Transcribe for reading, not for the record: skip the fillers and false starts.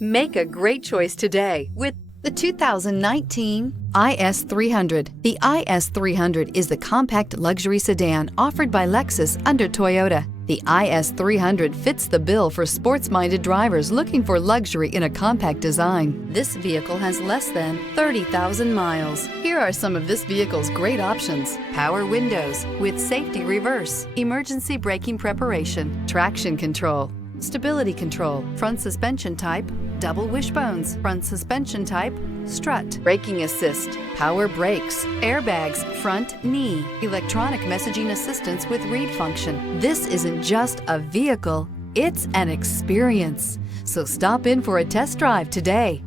Make a great choice today with the 2019 IS300. The IS300 is the compact luxury sedan offered by Lexus under Toyota. The IS300 fits the bill for sports-minded drivers looking for luxury in a compact design. This vehicle has less than 30,000 miles. Here are some of this vehicle's great options: power windows with safety reverse, emergency braking preparation, traction control, stability control, front suspension type, double wishbones, front suspension type, strut, braking assist, power brakes, airbags, front knee, electronic messaging assistance with read function. This isn't just a vehicle, it's an experience. So stop in for a test drive today.